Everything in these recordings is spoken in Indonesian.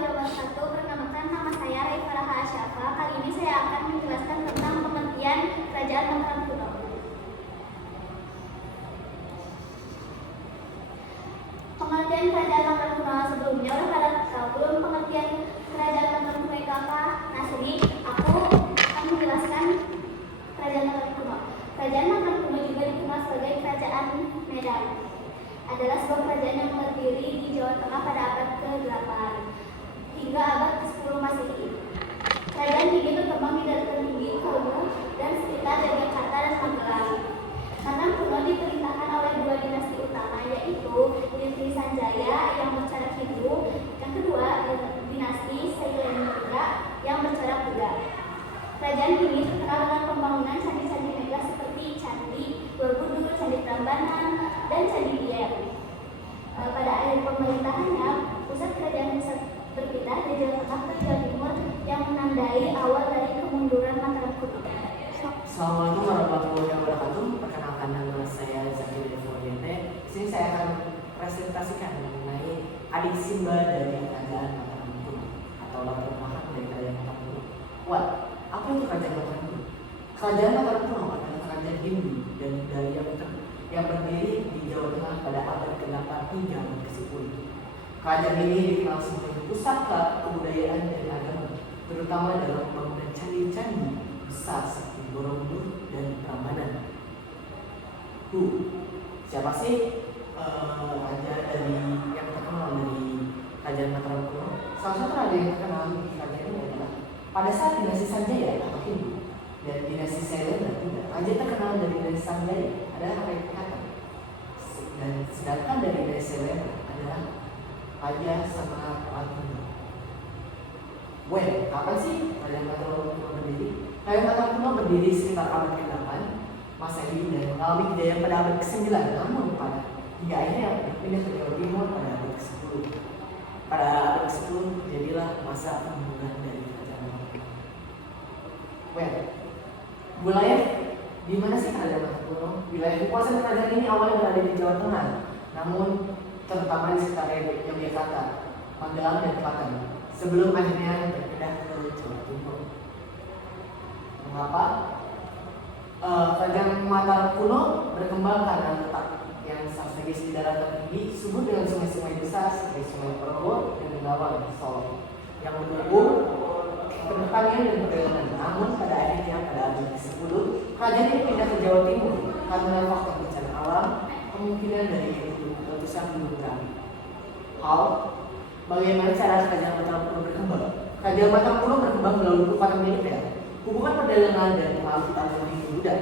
warahmatullahi wabarakatuh. Perkenalkan, nama saya Raifa Raha Asyafa. Kali ini saya akan menjelaskan tentang pengertian Kerajaan Mataram kuno. Pengertian Kerajaan Mataram kuno sebelumnya udah pada tahu belum pengertian Kerajaan Mataram kuno itu apa? Nah, jadi aku akan menjelaskan Kerajaan Mataram kuno. Kerajaan Mataram kuno juga dikenal sebagai Kerajaan Medan. Adalah sebuah kerajaan yang berdiri di Jawa Tengah pada abad ke-8 hingga abad ke-10 Masehi. Kerajaan ini berkembang di dataran tinggi Kalbu dan sekitar Yogyakarta dan Magelang. Mataram kuno diperintahkan oleh dua dinasti utama, yaitu dinasti Sanjaya yang bercorak Hindu, yang kedua dinasti Sailendra yang bercorak Buddha. Kerajaan ini terkenal dengan pembangunan candi-candi megah seperti Candi Borobudur, Candi Prambanan, dan Candi Dieng. Pada akhir pemerintahannya, pusat kerajaan berpindah dari Jawa Tengah ke Jawa Timur yang menandai awal dari kemunduran Mataram kuno. Assalamualaikum warahmatullahi wabarakatuh. Perkenalkan, nama saya Zakir Devoriente. Di sini saya akan presentasikan mengenai adik Simba dari Kerajaan Mataram kuno atau latar belakang dari Kerajaan Mataram kuno. Apa itu Kerajaan Mataram kuno? Kerajaan Mataram kuno adalah kerajaan Hindu dan budaya yang berdiri di Jawa Tengah pada abad ke-8 hingga abad ke-10. Kerajaan ini dikenal sebagai pusat kebudayaan dan agama, terutama dalam pembangunan candi-candi besar seperti Borobudur dan Prambanan. Siapa sih raja dari yang terkenal dari Kerajaan Mataram kuno? Salah satu raja yang terkenal di kerajaan ini adalah pada saat dinasti Sanjaya atau Hindu dan dinasti Sailendra tidak. Raja terkenal dari dinasti Sanjaya adalah Rekata, dan sedangkan dari dinasti Sailendra adalah Raja Samarkanda. Kapan sih Kerajaan Mataram kuno berdiri? Kerajaan Mataram kuno berdiri sekitar abad ke-8 Masehi dan mengalami kejayaan pada abad ke-9, namun hingga akhirnya berpindah ke Jawa Timur pada abad ke-10. Pada abad ke-10 terjadilah masa pembunuhan dari Kerajaan Mataram kuno. Wilayah di mana sih Kerajaan Mataram kuno? Wilayah kekuasaan kerajaan ini awalnya berada di Jawa Tengah, namun terutama di sekitar Yogyakarta, Magelang, dan Klaten, sebelum akhirnya berpindah ke Jawa Timur. Mengapa? Kerajaan Mataram kuno berkembang karena letak yang strategis di daratan tinggi, subur dengan sungai-sungai besar seperti Sungai Perogo dan Bengawan Solo yang mendukung pertanian dan perdagangan. Namun pada akhirnya pada abad ke-10 kerajaan ini pindah ke Jawa Timur karena faktor bencana alam, kemungkinan dari letusan gunung berapi. Bagaimana cara Kerajaan Mataram kuno berkembang? Kerajaan Mataram kuno berkembang melalui kekuatan militer, hubungan perdagangan, dan pengaruh utama di Buddha.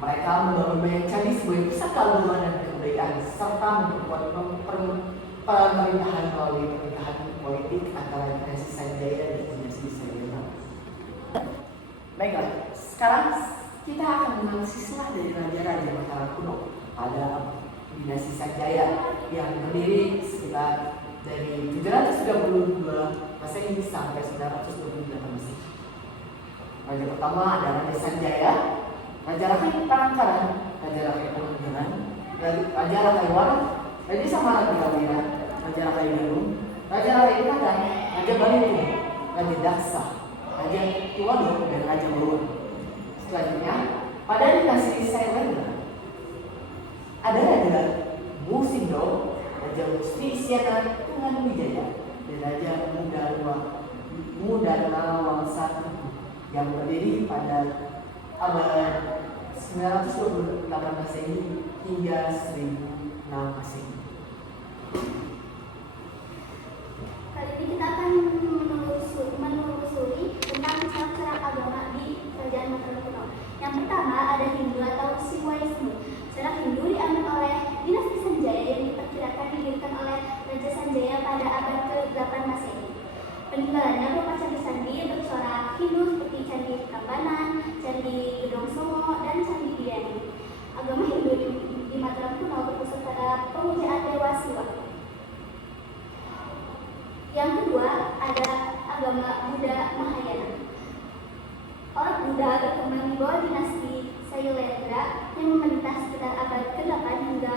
Mereka membangun banyak candi sebagai pusat keagamaan dan kebudayaan, serta memperkuat pemerintahan melalui pernikahan politik antara dinasti Sanjaya dan dinasti Sailendra. Baiklah, sekarang kita akan menganalisis dari raja-raja Mataram kuno pada dinasti Sanjaya yang berdiri sekitar dari 732 Masehi sampai 928 Masehi. Raja pertama adalah Raja Sanjaya, Raja Rakai Panangkaran, Raja Rakai Pangandaran, Raja Rakai Warat, Raja Samarawira, Raja Rakai Biru, Raja Rakai Padang, Raja Balitung, Raja Daksa, Raja Tuwado, dan Raja Bawang. Selanjutnya, pada dinasti Sailendra ada Raja Musindo, Raja Mustisyana Tunggawijaya, dan Raja Mudarma Wangsa yang berdiri pada abad 928 Masehi hingga 1006 Masehi. Kali ini kita akan menelusuri tentang corak agama di Kerajaan Mataram kuno. Yang pertama ada Hindu atau Siwaisme. Corak Hindu diambil oleh dinasti Sanjaya yang diperkirakan didirikan oleh Raja Sanjaya pada abad ke-8 Masehi. Peninggalannya berupa candi-candi bercorak Hindu seperti Candi Prambanan, Candi Gedong Songo, dan Candi Dieng. Agama Hindu di Mataram kuno berpusat pada pemujaan Dewa Siwa. Yang kedua ada agama Buddha Mahayana. Orang Buddha berkembang di bawah dinasti Sailendra yang memerintah sekitar abad ke-8 hingga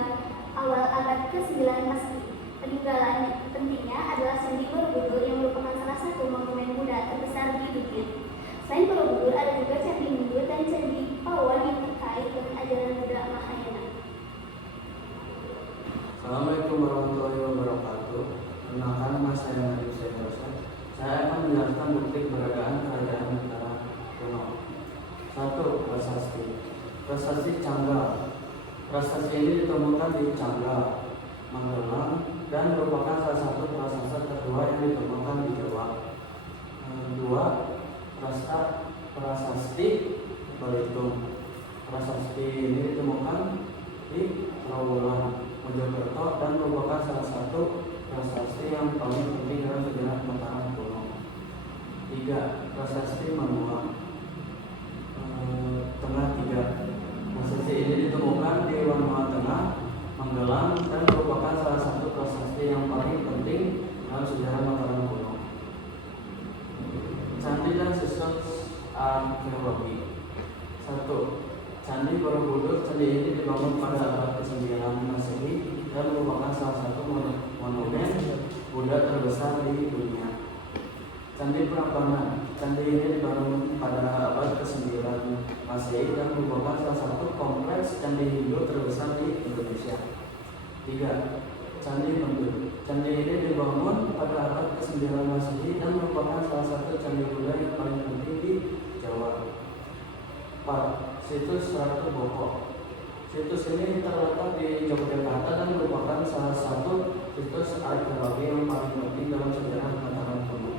awal abad ke-9 Masehi. Peninggalan pentingnya adalah Candi Borobudur yang merupakan salah satu monumen Buddha terbesar di dunia. Selain Borobudur, ada juga Candi Mundur dan Candi Pawon yang terkait dengan ajaran Buddha Mahayana. Assalamualaikum warahmatullahi wabarakatuh. Perkenalkan, nama saya Nadiem Saifulosa. Saya akan menjelaskan bukti keberadaan kerajaan Nusantara kuno. 1. Prasasti. Prasasti Canggal. Prasasti ini ditemukan di Canggal, Magelang, dan merupakan salah satu prasasti tertua yang ditemukan di Jawa. 2. Prasasti Belitung. Prasasti ini ditemukan di Trawulan, Mojokerto, dan merupakan salah satu prasasti yang paling penting dalam sejarah Mataram kuno. 3. Prasasti Manua Tengah 3. Prasasti ini ditemukan di Manua Tengah, Magelang, dan merupakan salah satu prasasti yang paling penting dalam sejarah Mataram kuno. Candi dan situs arkeologi. 1. Candi Borobudur. Candi ini dibangun pada abad ke-9 Masehi dan merupakan salah satu monumen Buddha terbesar di dunia. Candi Prambanan. Candi ini dibangun pada abad ke-9 Masehi dan merupakan salah satu kompleks candi Hindu terbesar di Indonesia. 3. Candi Mundur. Candi ini dibangun pada abad ke-9 Masehi dan merupakan salah satu candi Buddha yang paling penting di Jawa. 4. Situs Ratu Boko. Situs ini terletak di Yogyakarta dan merupakan salah satu situs arkeologi yang paling penting dalam sejarah Mataram kuno.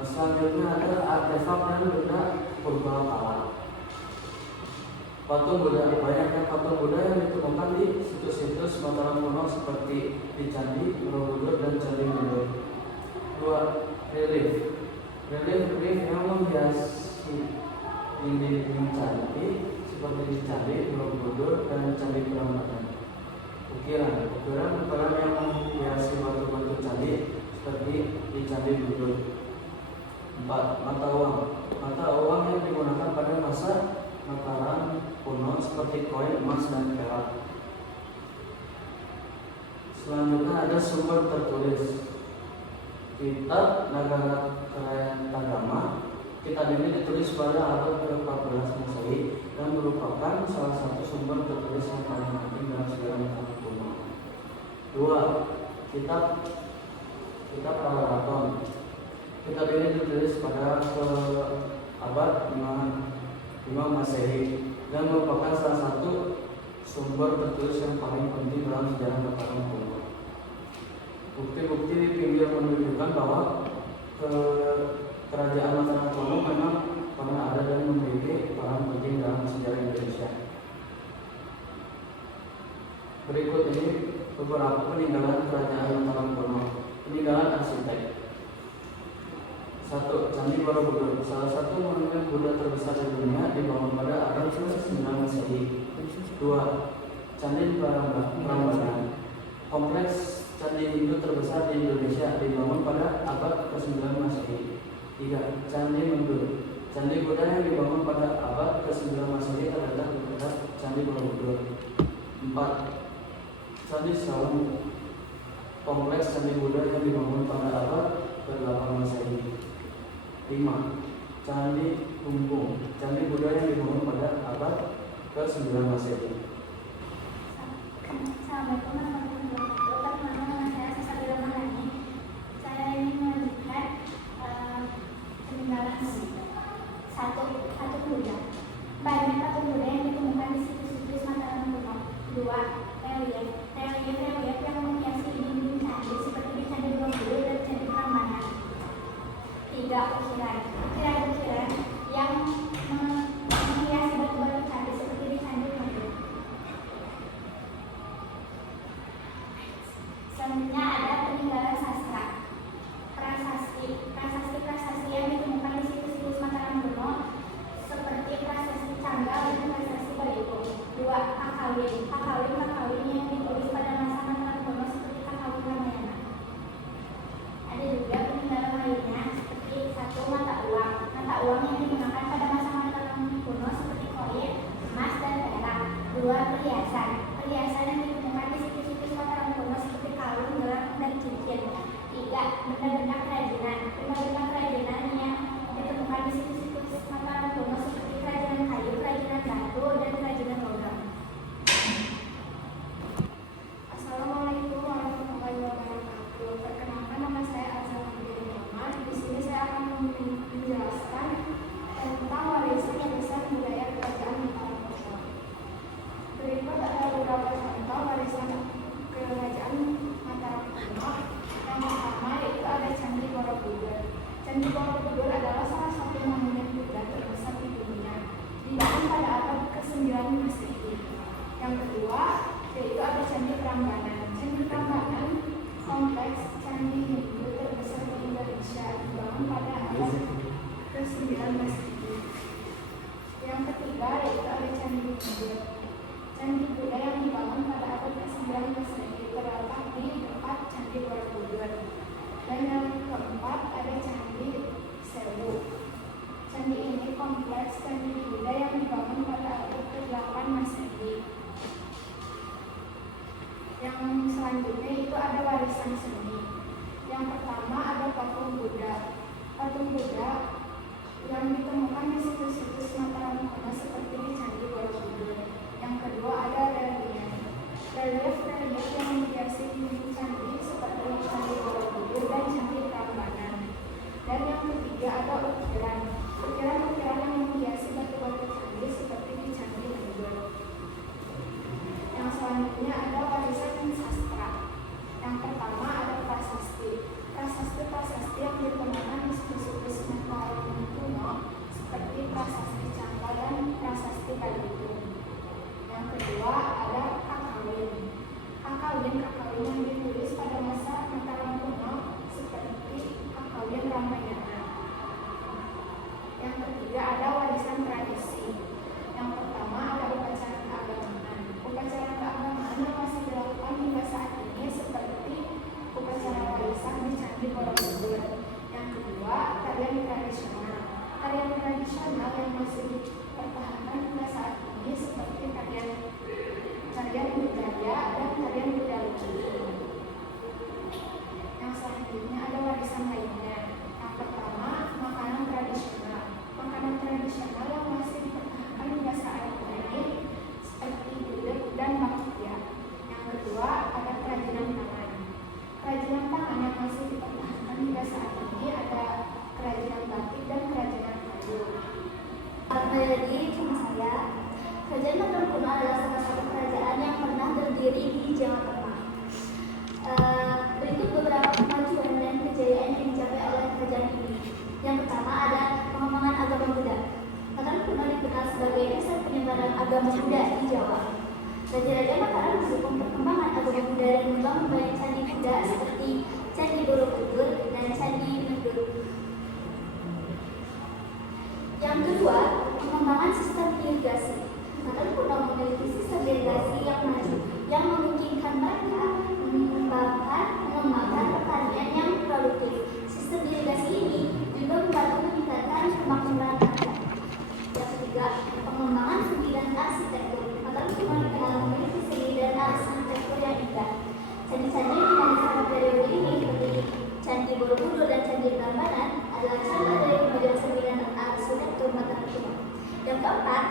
Selanjutnya ada artefak dan benda purbakala. Patung Buddha. Banyaknya patung Buddha yang ditemukan di situs-situs Mataram kuno seperti di Candi Borobudur dan Candi Mundur. 2. Relief. Relief yang menghiasi dinding candi seperti di Candi Borobudur dan Candi Prambanan. Ukiran yang menghiasi batu-batu candi seperti di Candi Borobudur. 4. Mata uang. Mata uang yang digunakan pada masa Mataram kuno seperti koin, emas, dan perak. Selanjutnya ada sumber tertulis. Kitab Nagara Kertagama. Kitab ini ditulis pada abad ke-14 Masehi dan merupakan salah satu sumber tertulis yang paling penting dalam sejarah Mataram kuno. 2. Kitab Karaton. Kitab ini ditulis pada abad 5 Masehi dan merupakan salah satu sumber tertulis yang paling penting dalam sejarah Mataram kuno. Bukti-bukti di pinggir menunjukkan bahwa kerajaan Mataram kuno memang pernah ada dan memiliki peran penting dalam sejarah Indonesia. Berikut ini beberapa peninggalan kerajaan Mataram kuno. Peninggalan arsitek. 1. Candi Borobudur. Salah satu monumen Buddha terbesar di dunia, dibangun pada abad ke-9 Masehi. 2. Candi Prambanan. Kompleks candi Hindu terbesar di Indonesia, dibangun pada abad ke-9 Masehi. 3. Candi Mundur. Candi Buddha yang dibangun pada abad ke-9 Masehi terletak di dekat Candi Borobudur. 4. Candi Saung. Kompleks candi Buddha yang dibangun pada abad ke-8 Masehi. 5. Candi Kumbung. Candi Buddha yang dibangun pada abad ke-9 Masehi. Assalamualaikum warahmatullahi wabarakatuh. Perkenalkan, nama saya Sasabila Maharani. Saya ingin melanjutkan peninggalan satu Buddha. Banyak patung Buddha yang ditemukan di situs-situs Mataram kuno. 2. Relief yang menghiasi dinding candi seperti di Candi Borobudur dan Candi Prambanan. 3. Ukiran yang menghiasi batu-batu candi seperti di Candi Mundur. ke-9 Masehi. Yang kedua yaitu ada Candi Prambanan. Candi Prambanan kompleks candi Hindu terbesar di Indonesia, dibangun pada abad ke-9 Masehi. Yang ketiga yaitu ada Candi Buddha. Candi Buddha yang dibangun pada abad ke-9 Masehi terletak di dekat Candi Borobudur. Dan yang keempat ada Candi Sewu. Candi ini kompleks candi Buddha yang dibangun pada abad ke-8 Masehi. Yang selanjutnya itu ada warisan seni. Yang pertama ada patung Buddha. Patung Buddha yang ditemukan di situs-situs Mataram kuno seperti di Candi Borobudur. Yang kedua ada relief yang menghiasi dinding candi seperti di Candi Borobudur dan Candi Prambanan. Dan yang ketiga ada ukiran yang menghiasi batu-batu candi seperti di Candi Borobudur. Yang selanjutnya ada warisan sastra. Yang pertama ada prasasti. Prasasti yang ditemukan di situs-situs Mataram kuno seperti prasasti Cangka dan prasasti Balitung. Yang kedua ada kakawin yang ditulis pada masa Mataram kuno seperti kakawin Ramayana. Yang ketiga ada warisan tradisi. Yang pertama ada upacara keagamaan. Upacara keagamaan yang masih dilakukan hingga saat ini seperti upacara waisak di Candi Borobudur. Yang kedua tarian tradisional. Tarian tradisional yang masih dipertahankan hingga saat ini seperti tarian budaya dan tarian budaya. Yang selanjutnya ada warisan lainnya. Yang pertama makanan tradisional. Makanan tradisional yang masih dipertahankan hingga saat ini seperti gudeg dan bakpia. Yang kedua ada kerajinan tangan. Kerajinan tangan yang masih dipertahankan hingga saat ini ada kerajinan batik dan kerajinan kayu. Jadi cuma saya, kerajaan Mataram kuno adalah salah satu kerajaan yang pernah berdiri di Jawa Tengah. Berikut beberapa kemajuan dan kejayaan yang dicapai oleh kerajaan ini. Yang pertama ada pengembangan agama Buddha. Mataram kuno dikenal sebagai pusat penyebaran agama Buddha di Jawa. Raja-raja Mataram mendukung perkembangan agama Buddha dan membangun banyak candi Buddha seperti Candi Borobudur dan Candi Mendut. Yang kedua, pengembangan sistem irigasi. Mataram kuno memiliki sistem irigasi yang maju, yang memungkinkan mereka mengembangkan pertanian yang produktif. Sistem irigasi ini juga membantu meningkatkan kemakmuran rakyat. Yang ketiga, pengembangan seni dan arsitektur. Mataram kuno dikenal memiliki seni dan arsitektur yang indah. Candi-candi yang dibangun pada periode ini seperti Candi Borobudur dan Candi Prambanan adalah contoh dari kemajuan seni dan arsitektur Mataram kuno. Yang keempat,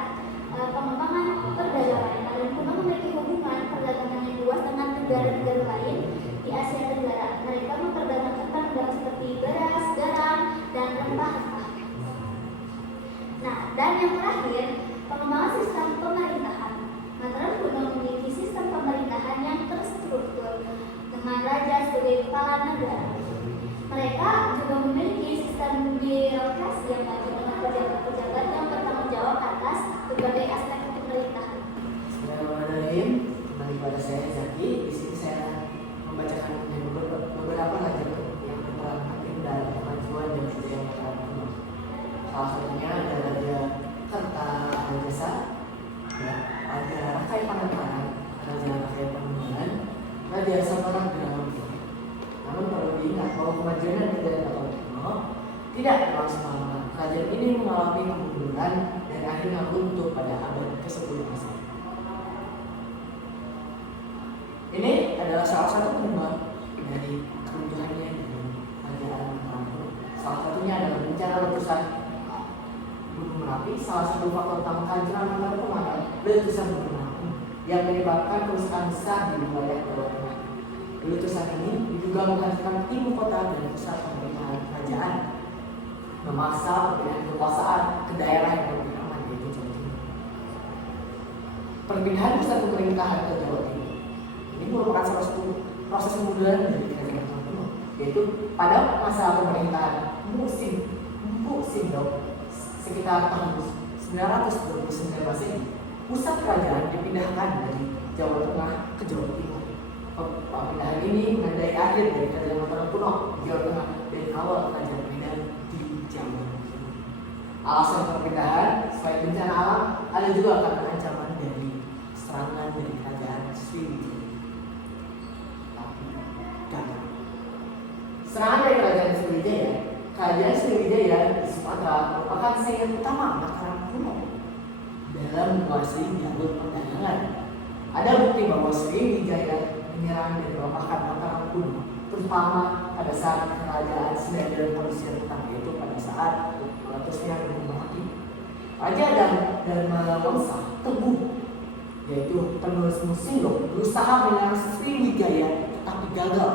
pengembangan perdagangan. Mataram kuno memiliki hubungan perdagangan yang luas dengan negara-negara lain di Asia Tenggara. Mereka memperdagangkan barang seperti beras, garam, dan rempah-rempah. Nah, dan yang terakhir, pengembangan sistem pemerintahan. Mataram kuno memiliki sistem pemerintahan yang terstruktur dengan raja sebagai kepala negara. Mereka juga memiliki sistem birokrasi yang maju dengan pejabat-pejabat yang bertanggung jawab atas berbagai aspek pemerintahan. Bismillahirrahmanirrahim. Kembali pada saya Zaki. Di sini saya membacakan beberapa raja yang berperan penting dalam kemajuan dan kejayaan Mataram kuno. Salah satunya ada Raja Kertajasa, Raja Rakai Pangandaran, Raja Rakai Pangandaran, Raja Samaragama. Namun perlu diingat bahwa kemajuan dan kejayaan Mataram kuno tidak berlangsung lama. Kerajaan ini mengalami kemunduran dan akhirnya runtuh pada abad ke-10 Masehi. Ini adalah salah satu penyebab dari keruntuhannya kerajaan Mataram kuno. Salah satunya adalah bencana letusan Gunung Merapi. Salah satu faktor utama kehancuran Mataram kuno adalah letusan Gunung Merapi yang menyebabkan kerusakan besar di wilayah Jawa Tengah. Letusan ini juga menghancurkan ibu kota dan pusat pemerintahan kerajaan, memaksa perpindahan kekuasaan ke daerah yang lebih aman, yaitu Jawa Timur. Perpindahan pusat pemerintahan ke Jawa Timur ini merupakan salah satu proses kemunduran dari kerajaan Mataram kuno, yaitu pada masa pemerintahan Musim Dong sekitar tahun 929 Masehi. pusat kerajaan dipindahkan dari Jawa Tengah ke Jawa Timur. Perpindahan ini menandai akhir dari kerajaan Mataram kuno di Jawa Tengah dan awal kerajaan Medan di Jawa Timur. Alasan perpindahan selain bencana alam ada juga karena ancaman dari serangan dari kerajaan Sriwijaya. Tapi gagal. Serangan dari kerajaan Sriwijaya di Sumatera merupakan saingan utama Mataram kuno dalam menguasai jalur perdagangan. Ada bukti bahwa Sriwijaya menyerang dan melemahkan Mataram kuno, terutama pada saat kerajaan sedang dalam kondisi rentan, yaitu pada saat meletusnya Gunung Merapi. Raja Dharma Wangsa Teguh, yaitu penulis Musinggok, berusaha menyerang Sriwijaya tetapi gagal.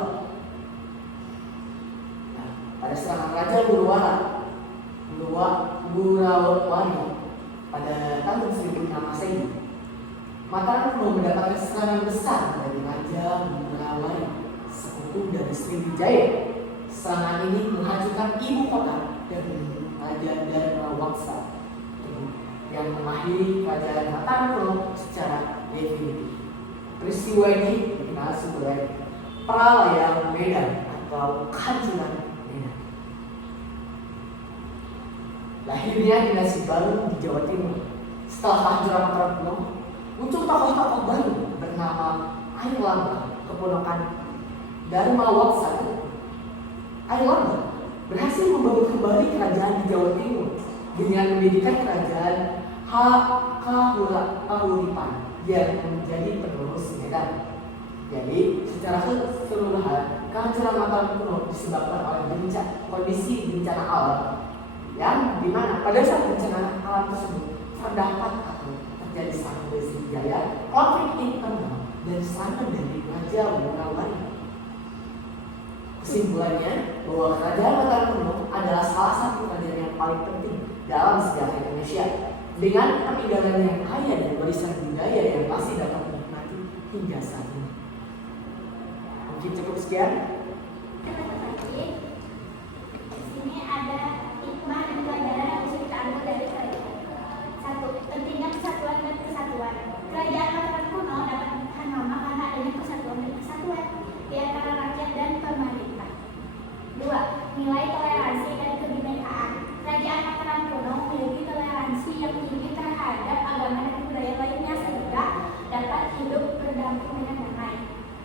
Nah, pada serangan Raja Gurawani pada tahun 1006 Masehi, Mataram kuno mendapatkan serangan besar dari Raja Gurawani, sekutu dari Sriwijaya. Serangan ini menghancurkan ibu kota dan Raja Dharma Wangsa yang mengakhiri kerajaan Mataram kuno secara definitif. Peristiwa ini dikenal sebagai Perayaan Medan atau kehancuran Medan. Lahirnya dinasti baru di Jawa Timur. Setelah kehancuran Mataram kuno, muncul tokoh-tokoh baru bernama Airlangga, keponakan Dharma Wangsa. Airlangga berhasil membangun kembali kerajaan di Jawa Timur dengan mendirikan kerajaan Kahuripan yang menjadi penerus Medan. Jadi secara keseluruhan kehancuran Mataram kuno disebabkan oleh kondisi bencana alam yang dimana pada saat bencana alam tersebut terdapat atau terjadi serangan dari Sriwijaya, konflik internal dan serangan dari Raja Gurawani. Kesimpulannya bahwa kerajaan Mataram kuno adalah salah satu kerajaan yang paling penting dalam sejarah Indonesia dengan peninggalan yang kaya dan warisan budaya yang masih dapat dinikmati hingga saat ini. Mungkin cukup sekian. Di sini ada hikmah dan pelajaran yang bisa kita ambil dari kerajaan. 1. Pentingnya persatuan dan kesatuan. Kerajaan Mataram kuno dapat bertahan lama karena adanya persatuan dan kesatuan di antara rakyat dan pemerintah. 2. Nilai toleransi dan kebinekaan. Kerajaan Mataram kuno memiliki toleransi yang tinggi terhadap agama dan budaya lainnya sehingga dapat hidup berdamping dengan damai.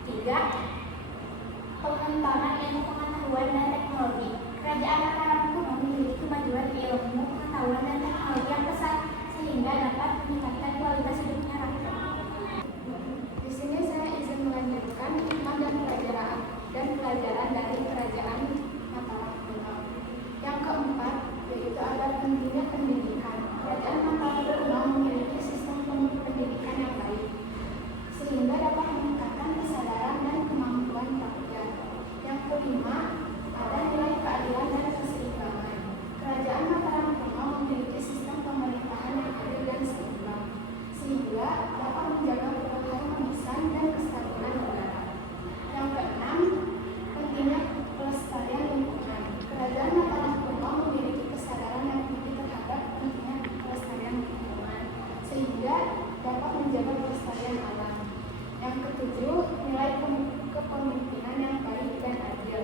3. Pengembangan ilmu pengetahuan dan teknologi. Kerajaan Mataram kuno memiliki kemajuan ilmu pengetahuan dan teknologi yang pesat sehingga dapat meningkatkan kualitas hidupnya rakyat. Di sini saya izin melanjutkan hikmah dan pelajaran dari kerajaan Mataram kuno. Yang keempat yaitu ada pentingnya pendidikan. Kerajaan Mataram kuno memiliki sistem pendidikan yang baik sehingga dapat meningkatkan kesadaran dan kemampuan rakyat. Yang kelima ada nilai keadilan dan keseimbangan. Kerajaan Mataram kuno memiliki sistem pemerintahan yang adil dan seimbang sehingga dapat menjaga keharmonisan dan kestabilan negara. Yang keenam, pentingnya pelestarian lingkungan. Kerajaan Mataram kuno memiliki kesadaran yang tinggi terhadap pentingnya pelestarian lingkungan sehingga dapat menjaga pelestarian alam. Yang ketujuh, nilai kepemimpinan yang baik dan adil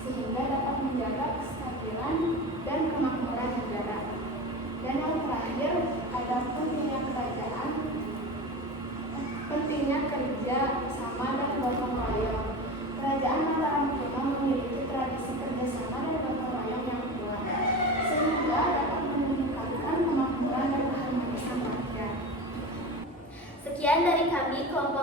sehingga dapat menjaga kestabilan dan kemakmuran negara. Dan yang terakhir ada pentingnya kerja sama dan gotong royong. Kerajaan Mataram kuno memiliki tradisi kerjasama dan gotong royong yang kuat sehingga dapat meningkatkan kemakmuran dan keharmonisan rakyat. Sekian dari kami kelompok